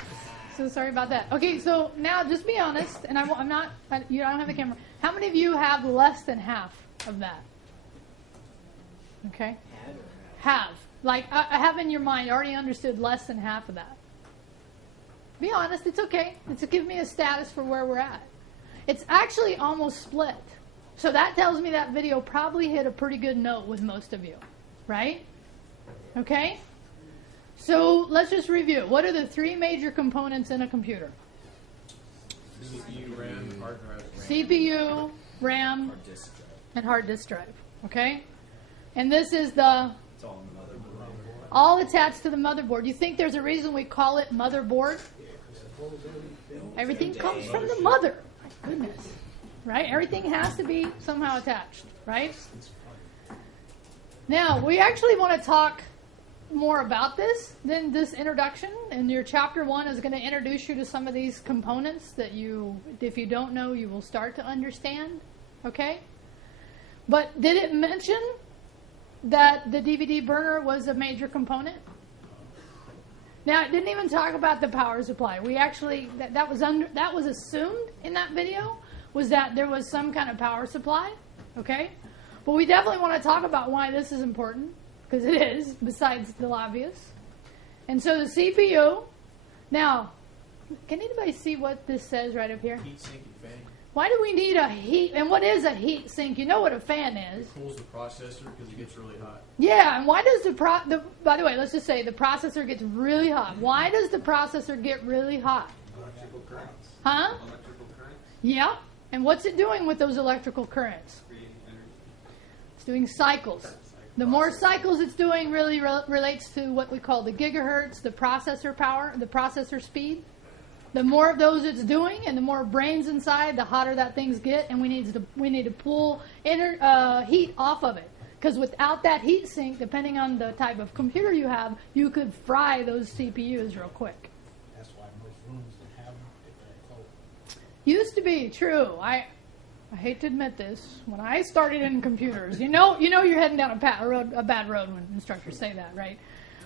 Okay, so now just be honest, and I don't have the camera. How many of you have less than half of that? Okay? Have. I have in your mind, you already understood less than half of that. Be honest, it's okay. It's give me a status for where we're at. It's actually almost split. So that tells me that video probably hit a pretty good note with most of you. Right? Okay? So let's just review. What are the three major components in a computer? CPU, RAM, hard drive. CPU, RAM, and hard disk drive. Okay? And this is the It's all in the motherboard. All attached to the motherboard. You think there's a reason we call it motherboard? Everything comes from the mother. My goodness. Right? Everything has to be somehow attached. Right? Now, we actually want to talk more about this than this introduction. And your chapter 1 is going to introduce you to some of these components that you, if you don't know, you will start to understand. Okay? But did it mention that the DVD burner was a major component? Now, it didn't even talk about the power supply. We actually, that was assumed in that video, was that there was some kind of power supply. Okay? But we definitely want to talk about why this is important, because it is, besides the obvious. And so the CPU, now, can anybody see what this says right up here? Heat sink and fan. Why do we need a heat, and what is a heat sink? You know what a fan is. It cools the processor because it gets really hot. Yeah, and why does by the way, let's just say the processor gets really hot. Why does the processor get really hot? Electrical currents. Huh? Electrical currents. Yeah, and what's it doing with those electrical currents? Creating energy. It's doing cycles. The more cycles it's doing really relates to what we call the gigahertz, the processor power, the processor speed. The more of those it's doing, and the more brains inside, the hotter that things get, and we need to pull heat off of it. Because without that heat sink, depending on the type of computer you have, you could fry those CPUs real quick. That's why most rooms don't have them if they're cold. Used to be true. I hate to admit this. When I started in computers, you know you're heading down a bad road when instructors say that, right?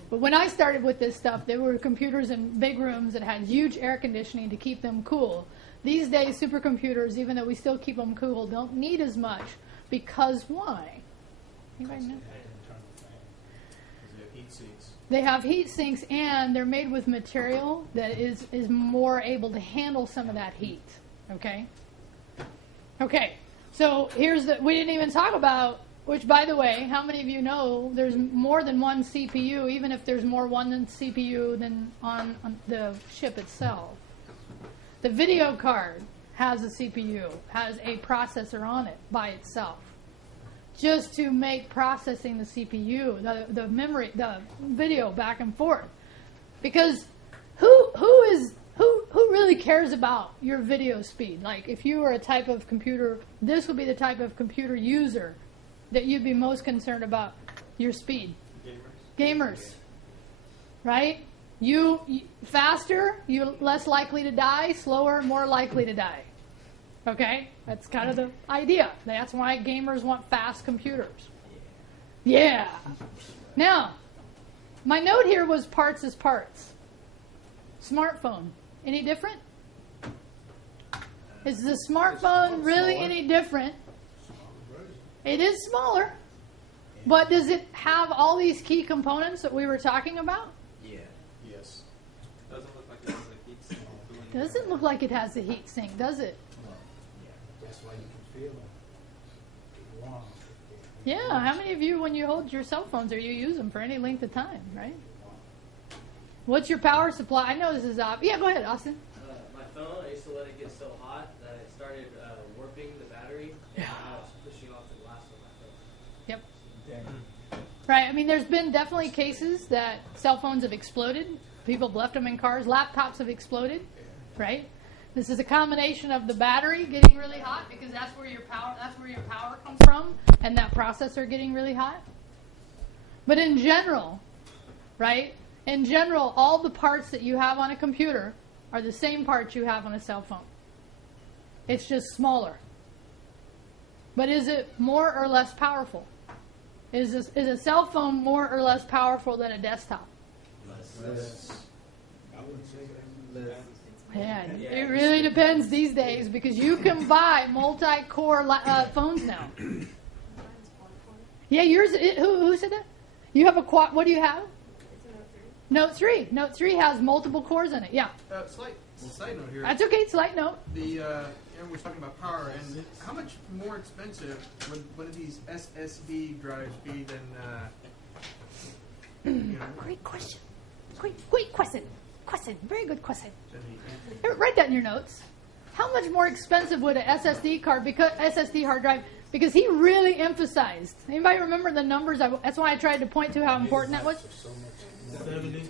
But when I started with this stuff, there were computers in big rooms that had huge air conditioning to keep them cool. These days, supercomputers, even though we still keep them cool, don't need as much. Because why? Anybody know? Because they have heat sinks. They have heat sinks, and they're made with material that is more able to handle some of that heat. Okay? Okay. So we didn't even talk about, which, by the way, how many of you know there's more than one CPU, even if there's more one CPU than on the chip itself? The video card has a CPU, has a processor on it by itself, just to make processing the CPU, the memory, the video back and forth. Because who really cares about your video speed? Like, if you were a type of computer, this would be the type of computer user that you'd be most concerned about your speed. Gamers. Right? You faster, you're less likely to die. Slower, more likely to die. Okay? That's kind of the idea. That's why gamers want fast computers. Yeah. Now, my note here was parts as parts. Smartphone. Any different? Is the smartphone really any different? It is smaller, but does it have all these key components that we were talking about? Yeah. Yes. Doesn't look like it has a heat sink. Doesn't look like it has a heat sink, does it? That's why you can feel them. Get warm. Yeah. How many of you, when you hold your cell phones, or you use them for any length of time, right? What's your power supply? I know this is yeah, go ahead, Austin. My phone, I used to let it get so hot that it started warping the battery, and now it's pushing off the glass on my phone. Yep. Right. I mean, there's been definitely cases that cell phones have exploded. People have left them in cars. Laptops have exploded. Right. This is a combination of the battery getting really hot, because that's where your power comes from, and that processor getting really hot. But in general, right? In general, all the parts that you have on a computer are the same parts you have on a cell phone. It's just smaller. But is it more or less powerful? Is a cell phone more or less powerful than a desktop? Less. I wouldn't say Less. Yeah, it really depends these days, because you can buy multi-core phones now. Yeah, yours. Who said that? You have a quad. What do you have? Note 3. Note 3 has multiple cores in it. Yeah. Slight side note here. That's okay. Slight note. We're talking about power, and how much more expensive would one of these SSD drives be than Great question. Great question. Very good question. Write that in your notes. How much more expensive would an SSD hard drive Because he really emphasized. Anybody remember the numbers? That's why I tried to point to how important that was.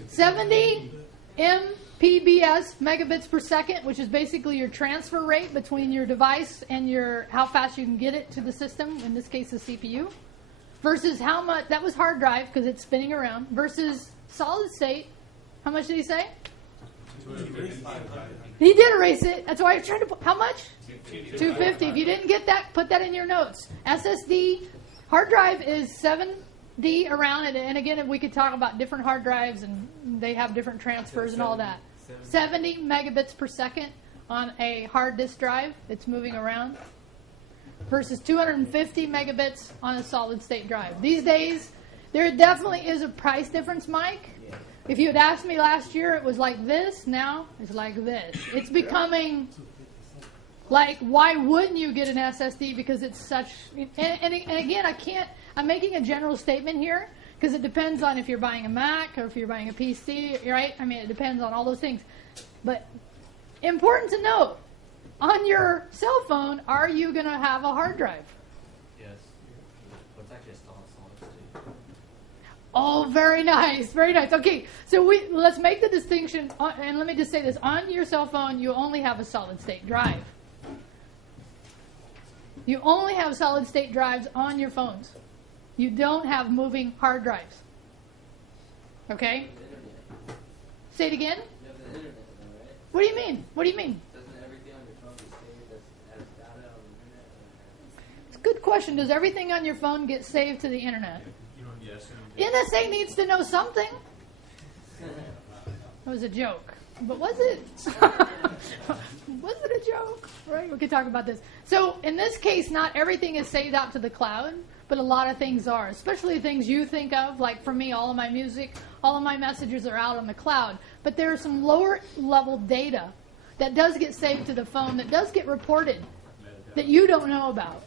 70 Mbps, megabits per second, which is basically your transfer rate between your device and how fast you can get it to the system, in this case the CPU, versus how much, that was hard drive because it's spinning around, versus solid state. How much did he say? He did erase it. That's why I was trying to put, how much? 250. If you didn't get that, put that in your notes. SSD, hard drive is 7D around it. And again, we could talk about different hard drives and they have different transfers and all that. 70 megabits per second on a hard disk drive. It's moving around. Versus 250 megabits on a solid state drive. These days, there definitely is a price difference, Mike. If you had asked me last year, it was like this. Now it's like this. It's becoming like, why wouldn't you get an SSD? Because it's such. And again, I'm making a general statement here because it depends on if you're buying a Mac or if you're buying a PC, right? I mean, it depends on all those things. But important to note, on your cell phone, are you going to have a hard drive? Yes. What's actually a solid state? Oh, very nice, very nice. Okay, so let's make the distinction, and let me just say this. On your cell phone, you only have a solid-state drive. You only have solid-state drives on your phones. You don't have moving hard drives. Okay? Say it again? You have the internet, though, right? What do you mean? What do you mean? Doesn't everything on your phone be saved as data on the internet? It's a good question. Does everything on your phone get saved to the internet? NSA needs to know something. That was a joke. But was it? Was it a joke? Right? We could talk about this. So in this case, not everything is saved out to the cloud, but a lot of things are, especially things you think of. Like for me, all of my music, all of my messages are out on the cloud. But there are some lower level data that does get saved to the phone, that does get reported, that you don't know about.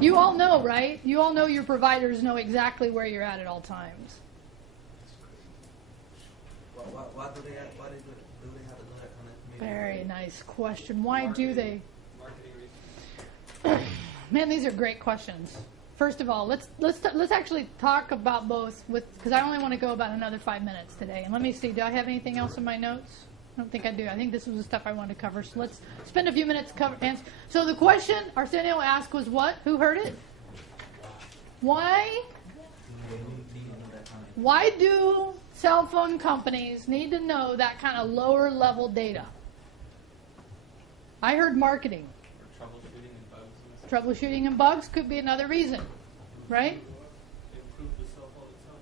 You all know, right? You all know your providers know exactly where you're at all times. Why do they have to do that connectivity? Very nice question. Why do they? Marketing reasons. Man, these are great questions. First of all, let's actually talk about both, because I only want to go about another 5 minutes today. And let me see, do I have anything else in my notes? I don't think I do. I think this was the stuff I wanted to cover. So let's spend a few minutes answer. So the question Arsenio asked was what? Who heard it? Why do cell phone companies need to know that kind of lower level data? I heard marketing. Or troubleshooting and bugs. And stuff. Troubleshooting and bugs could be another reason, right? Improve the cell phone itself.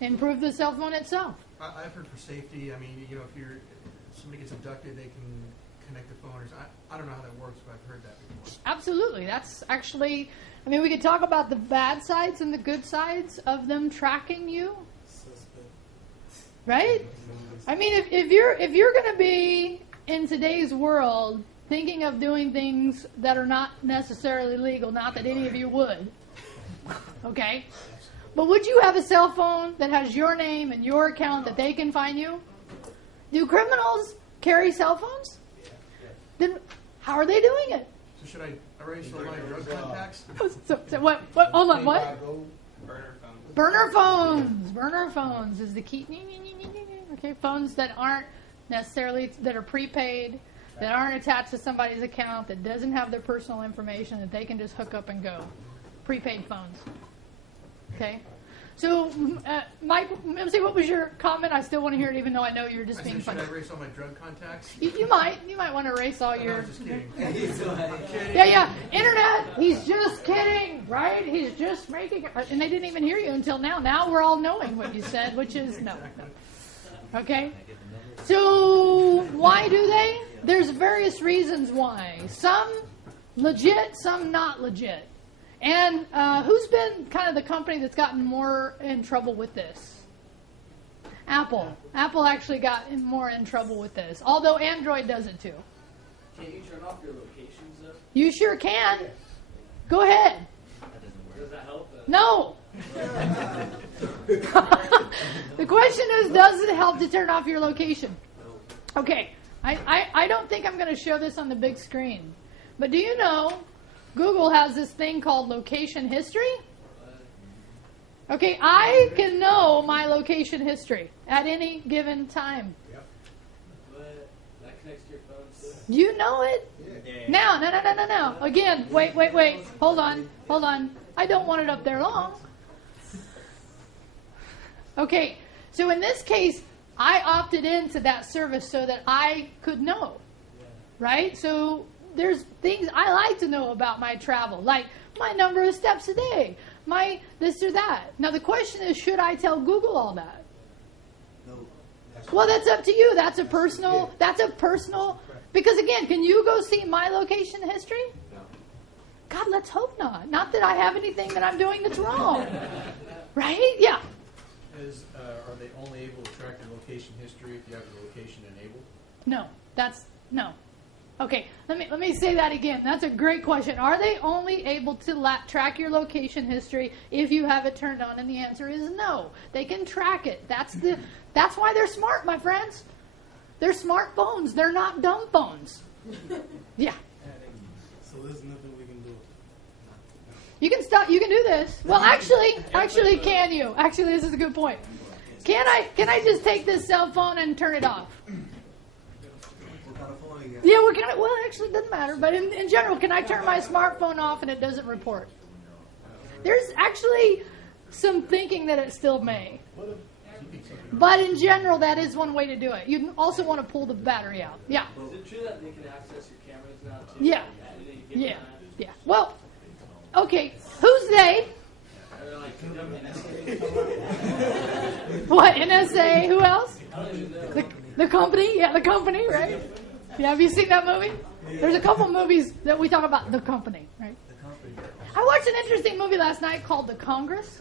Improve the cell phone itself. I've heard for safety. I mean, if somebody gets abducted, they can connect the phone. I don't know how that works, but I've heard that before. Absolutely. That's actually, we could talk about the bad sides and the good sides of them tracking you. Right? If you're going to be in today's world thinking of doing things that are not necessarily legal, not that any of you would, okay? But would you have a cell phone that has your name and your account that they can find you? Do criminals carry cell phones? Then how are they doing it? So should I erase all my drug contacts? So what? Hold on, what? Burner phones. Burner phones is the key. Okay, phones that aren't necessarily, that are prepaid, that aren't attached to somebody's account, that doesn't have their personal information, that they can just hook up and go. Prepaid phones. Okay? So, Mike, MC, what was your comment? I still want to hear it, even though I know you're just being funny. Should I erase all my drug contacts? You might want to erase all your. No, I'm just kidding. Yeah. Internet. He's just kidding, right? He's just making. And they didn't even hear you until now. Now we're all knowing what you said, which is no. Okay. So why do they? There's various reasons why. Some legit, some not legit. And who's been kind of the company that's gotten more in trouble with this? Apple. Apple actually got more in trouble with this, although Android does it too. Can't you turn off your locations, though? You sure can. Go ahead. Does that help? No. The question is, does it help to turn off your location? Okay. I don't think I'm going to show this on the big screen. But do you know Google has this thing called location history. Okay, I can know my location history at any given time. But that connects to your phone too. You know it. Now, no. Again, wait. Hold on. I don't want it up there long. Okay, so in this case, I opted into that service so that I could know. Right? So there's things I like to know about my travel, like my number of steps a day, my this or that. Now the question is, should I tell Google all that? No. Well, that's up to you. That's a personal, because again, can you go see my location history? No. God, let's hope not. Not that I have anything that I'm doing that's wrong. Right? Yeah. Are they only able to track your location history if you have the location enabled? No. Okay, let me say that again. That's a great question. Are they only able to track your location history if you have it turned on? And the answer is no. They can track it. That's why they're smart, my friends. They're smart phones. They're not dumb phones. Yeah. So there's nothing we can do. You can stop. You can do this. Well, actually, can you? Actually, this is a good point. Can I just take this cell phone and turn it off? Yeah, well, actually, it doesn't matter. But in general, can I turn my smartphone off and it doesn't report? There's actually some thinking that it still may. But in general, that is one way to do it. You also want to pull the battery out. Yeah. Is it true that they can access your cameras now too? Yeah. Yeah. Well, okay. Who's they? Or like, What, NSA? Who else? I don't even know. The company? Yeah, the company, right? Yeah, have you seen that movie? There's a couple movies that we talk about the company, right? I watched an interesting movie last night called The Congress.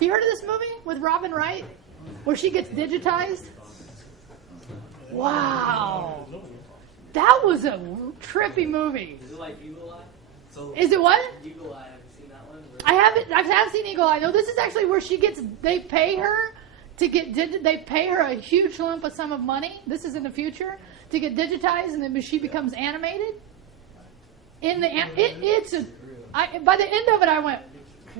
You heard of this movie with Robin Wright? Where she gets digitized? Wow. That was a trippy movie. Is it like Eagle Eye? Is it what? Eagle Eye, have you seen that one? I have seen Eagle Eye. No, this is actually where they pay her to they pay her a huge lump of sum of money. This is in the future to get digitized, and then she becomes animated. By the end of it, I went,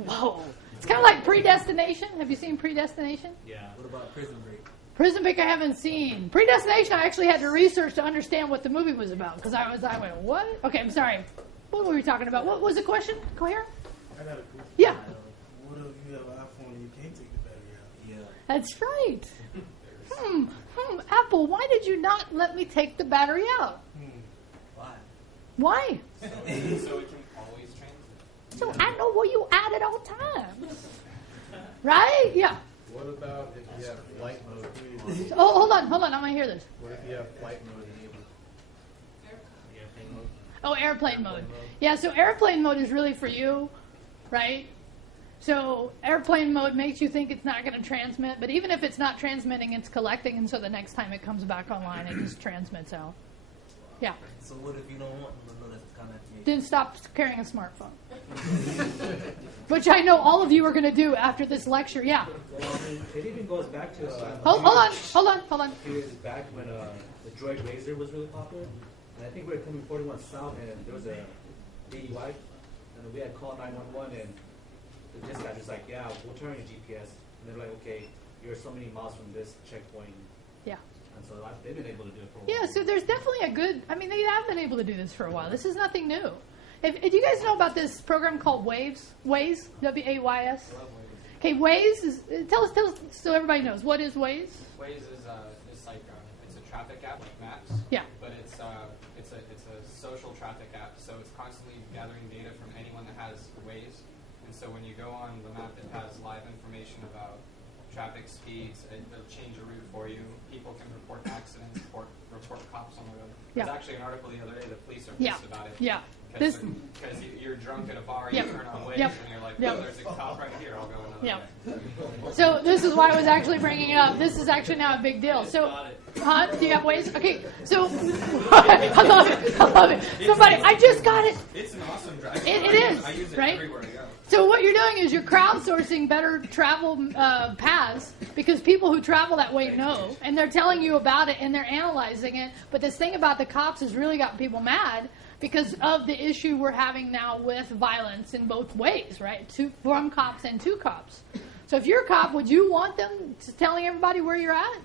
whoa. It's kind of like Predestination. Have you seen Predestination? Yeah. What about Prison Break? Prison Break I haven't seen. Predestination I actually had to research to understand what the movie was about because I went, what? Okay, I'm sorry. What were we talking about? What was the question? Coherent? I got a question. Yeah. What if you have an iPhone and you can't take the battery out? Yeah. That's right. Apple, why did you not let me take the battery out? Why? So it can always transit. So I know where you at all times. Right? Yeah. What about if you have flight mode? Oh, hold on. I want to hear this. What if you have flight mode enabled? Airplane mode? Oh, airplane mode. Yeah, so airplane mode is really for you, right? So airplane mode makes you think it's not going to transmit, but even if it's not transmitting, it's collecting, and so the next time it comes back online, it just transmits out. Yeah. So what if you don't want to know that's kind of Then stop carrying a smartphone. Which I know all of you are going to do after this lecture. Yeah. Well, I mean, it even goes back to Hold on. a few years back when the Droid Razor was really popular. And I think we were coming 41 South, and there was a DUI, and we had called 911, and the dispatcher's like, yeah, we'll turn on your GPS. And they're like, okay, you're so many miles from this checkpoint. Yeah. And so they've been able to do it for a while. Yeah, so there's definitely they have been able to do this for a while. This is nothing new. If you guys know about this program called Waze, W-A-Y-S? Okay, Waze is, tell us so everybody knows. What is Waze? Waze is like it's a traffic app like Maps. Yeah. But it's a social traffic app, so it's constantly gathering data from anyone that has Waze. And so when you go on the map, it has live information about traffic speeds. It'll change a route for you. People can report accidents, report cops on the road. Yeah. There's actually an article the other day. The police are Yeah. pissed about it. Yeah. Because you're drunk at a bar, you Yep. turn on Waze, Yep. and you're like, Yep. oh, there's a cop right here. I'll go another Yeah. way. So this is why I was actually bringing it up. This is actually now a big deal. So, do you have Waze? Okay, so I love it. Somebody, I just got it. It's an awesome drive. It is, I use it right? everywhere I go. So what you're doing is you're crowdsourcing better travel paths because people who travel that way know, and they're telling you about it and they're analyzing it. But this thing about the cops has really gotten people mad because of the issue we're having now with violence in both ways, right? From cops and to cops. So if you're a cop, would you want them telling everybody where you're at?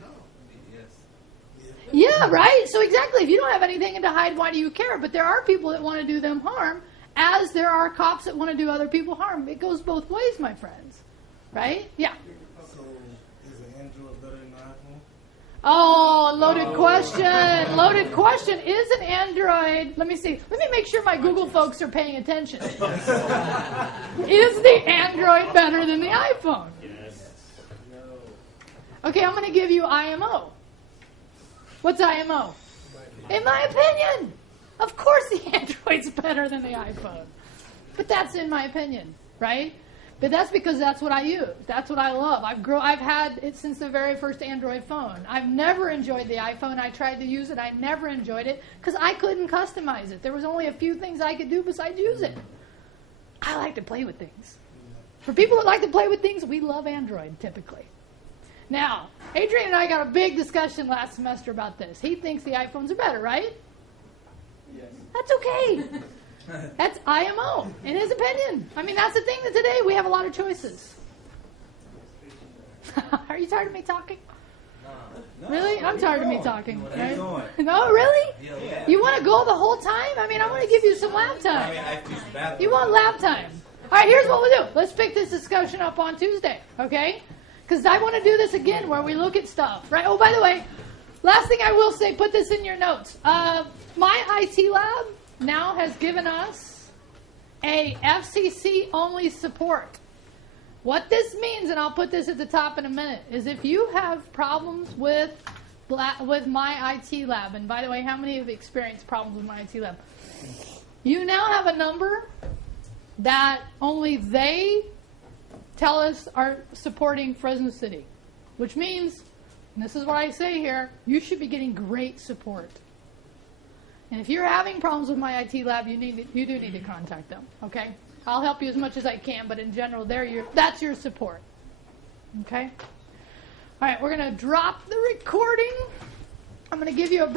Yeah, right? So exactly, if you don't have anything to hide, why do you care? But there are people that want to do them harm, as there are cops that want to do other people harm. It goes both ways, my friends. Right? Yeah. So, is an Android better than an iPhone? Oh, loaded question. Loaded question. Is an Android... Let me see. Let me make sure my Google folks are paying attention. Is the Android better than the iPhone? Yes. No. Okay, I'm going to give you IMO. What's IMO? In my opinion, of course the Android's better than the iPhone. But that's in my opinion, right? But that's because that's what I use. That's what I love. I've had it since the very first Android phone. I've never enjoyed the iPhone. I tried to use it. I never enjoyed it because I couldn't customize it. There was only a few things I could do besides use it. I like to play with things. For people that like to play with things, we love Android typically. Now, Adrian and I got a big discussion last semester about this. He thinks the iPhones are better, right? Yes. That's okay. That's IMO, in his opinion. I mean, that's the thing that today we have a lot of choices. Are you tired of me talking? No. Really? I'm tired of me talking. Where Right? you going? No, really? Yeah. You want to go the whole time? I mean, I want to give you some lap I time. mean, I have to use the bathroom. You want lap time. All right, here's what we'll do. Let's pick this discussion up on Tuesday, okay? Because I want to do this again where we look at stuff, right? Oh, by the way, last thing I will say, put this in your notes. My IT lab now has given us a FCC-only support. What this means, and I'll put this at the top in a minute, is if you have problems with my IT lab, and by the way, how many have experienced problems with my IT lab? You now have a number that only they tell us are supporting Fresno City, which means, and this is what I say here, you should be getting great support. And if you're having problems with my IT lab, you do need to contact them, okay? I'll help you as much as I can, but in general, that's your support, okay? All right, we're going to drop the recording. I'm going to give you a break.